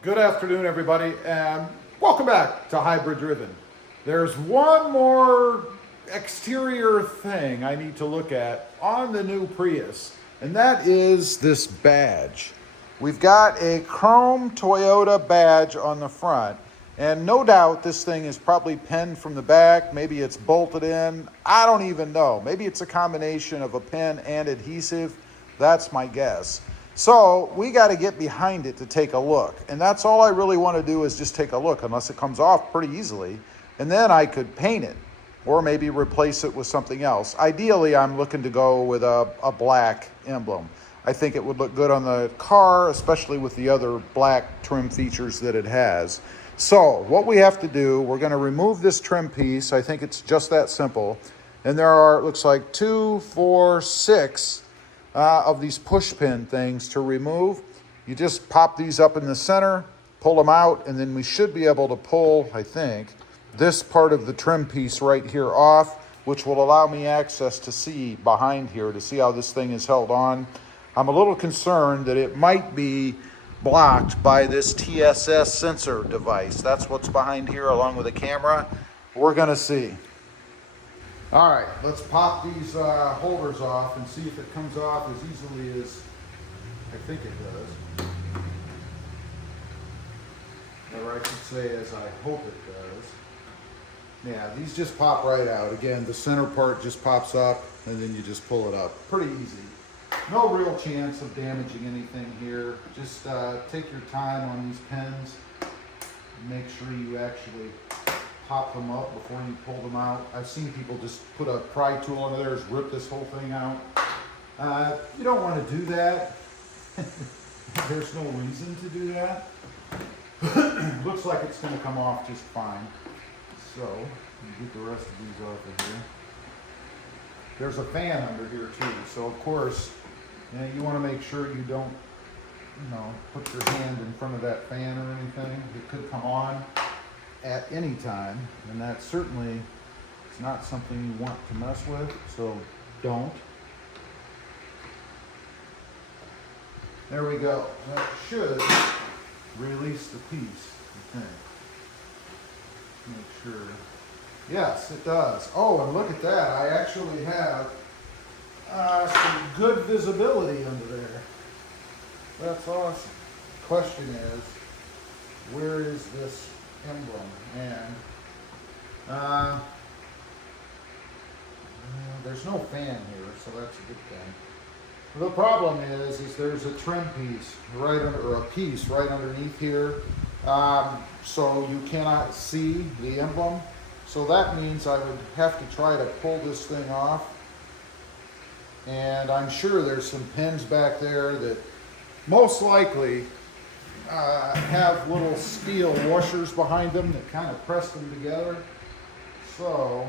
Good afternoon, everybody, and welcome back to Hybrid Driven. There's one more exterior thing I need to look at on the new Prius, and that is this badge. We've got a chrome Toyota badge on the front, and no doubt this thing is probably pinned from the back. Maybe it's bolted in. I don't even know. Maybe it's a combination of a pin and adhesive. That's my guess. So we got to get behind it to take a look. And that's all I really want to do is just take a look, unless it comes off pretty easily. And then I could paint it or maybe replace it with something else. Ideally, I'm looking to go with a black emblem. I think it would look good on the car, especially with the other black trim features that it has. So what we have to do, we're going to remove this trim piece. I think it's just that simple. And there are, it looks like 2, 4, 6 of these push pin things to remove. You just pop these up in the center, pull them out, and then we should be able to pull, I think, this part of the trim piece right here off, which will allow me access to see behind here to see how this thing is held on. I'm a little concerned that it might be blocked by this TSS sensor device. That's what's behind here along with the camera. We're gonna see. All right, let's pop these holders off and see if it comes off as easily as I think it does. Or I should say as I hope it does. Yeah, these just pop right out. Again, the center part just pops up and then you just pull it up. Pretty easy. No real chance of damaging anything here. Just take your time on these pins. Make sure you actually pop them up before you pull them out. I've seen people just put a pry tool under there, just rip this whole thing out. You don't want to do that. There's no reason to do that. Looks like it's going to come off just fine. So, get the rest of these off of here. There's a fan under here too, so of course, you want to make sure you don't, put your hand in front of that fan or anything. It could come on at any time, and that certainly is not something you want to mess with, so don't. There we go. That should release the piece, I think. Make sure. Yes, it does. Oh, and look at that. I actually have some good visibility under there. That's awesome. Question is, where is this emblem? And there's no fan here, so that's a good thing. The problem is there's a trim piece right under, or a piece right underneath here, so you cannot see the emblem. So that means I would have to try to pull this thing off. And I'm sure there's some pins back there that most likely have little steel washers behind them that kind of press them together. So,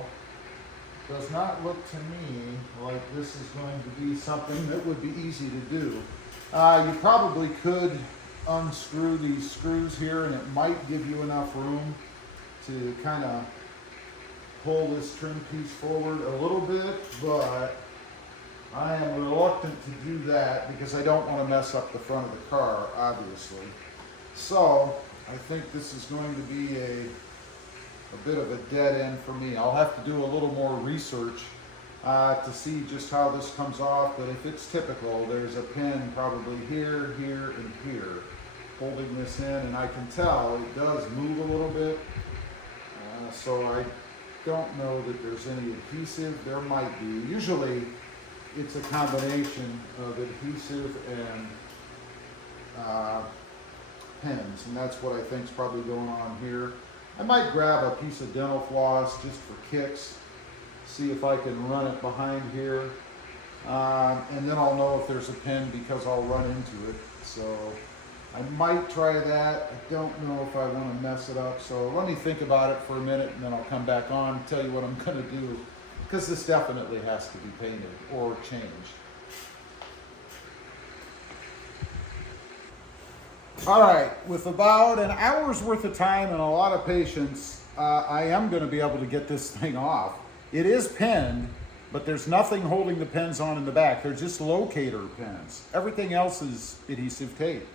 does not look to me like this is going to be something that would be easy to do. You probably could unscrew these screws here and it might give you enough room to kind of pull this trim piece forward a little bit, but I am reluctant to do that because I don't want to mess up the front of the car, obviously. So I think this is going to be a bit of a dead end for me. I'll have to do a little more research to see just how this comes off, but if it's typical, there's a pin probably here, here, and here holding this in, and I can tell it does move a little bit, so I don't know that there's any adhesive. There might be. Usually it's a combination of adhesive and pins, and that's what I think is probably going on here. I might grab a piece of dental floss just for kicks, see if I can run it behind here, and then I'll know if there's a pin because I'll run into it. So I might try that. I don't know if I want to mess it up, so let me think about it for a minute and then I'll come back on and tell you what I'm going to do, because this definitely has to be painted or changed. All right, with about an hour's worth of time and a lot of patience, I am going to be able to get this thing off. It is pinned, but there's nothing holding the pins on in the back. They're just locator pins. Everything else is adhesive tape.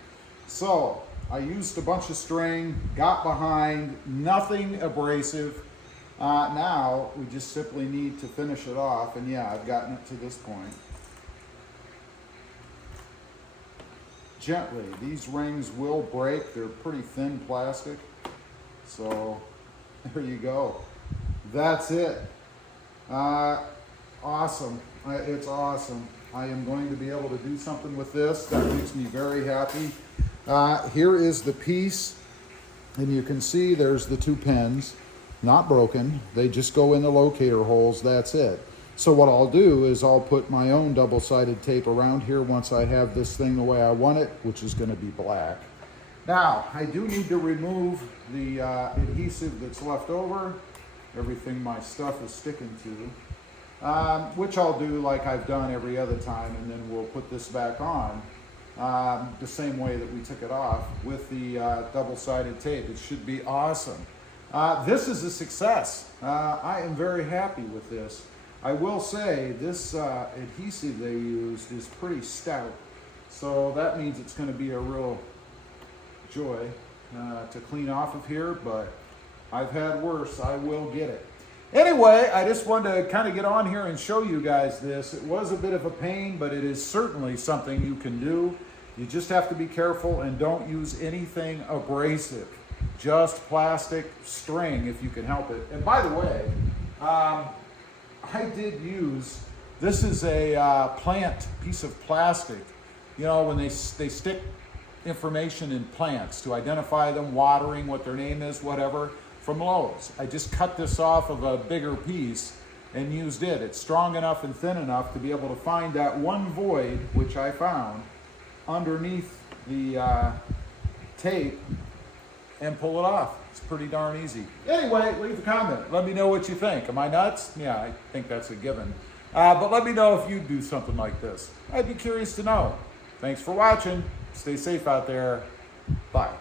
So I used a bunch of string, got behind, nothing abrasive. Now we just simply need to finish it off, and yeah, I've gotten it to this point. Gently, these rings will break. They're pretty thin plastic. So there you go. That's it. Awesome. It's awesome. I am going to be able to do something with this. That makes me very happy. Here is the piece, and you can see there's the two pins, not broken. They just go in the locator holes. That's it. So what I'll do is I'll put my own double-sided tape around here once I have this thing the way I want it, which is going to be black. Now, I do need to remove the adhesive that's left over, everything my stuff is sticking to, which I'll do like I've done every other time, and then we'll put this back on the same way that we took it off with the double-sided tape. It should be awesome. This is a success. I am very happy with this. I will say this adhesive they used is pretty stout, so that means it's going to be a real joy to clean off of here, but I've had worse. I will get it. Anyway, I just wanted to kind of get on here and show you guys this. It was a bit of a pain, but it is certainly something you can do. You just have to be careful and don't use anything abrasive. Just plastic string if you can help it. And by the way, I did use, this is a plant piece of plastic. You know, when they stick information in plants to identify them, watering, what their name is, whatever, from Lowe's. I just cut this off of a bigger piece and used it. It's strong enough and thin enough to be able to find that one void, which I found, underneath the tape and pull it off. It's pretty darn easy. Anyway, leave a comment. Let me know what you think. Am I nuts? Yeah, I think that's a given. But let me know if you do something like this. I'd be curious to know. Thanks for watching. Stay safe out there. Bye.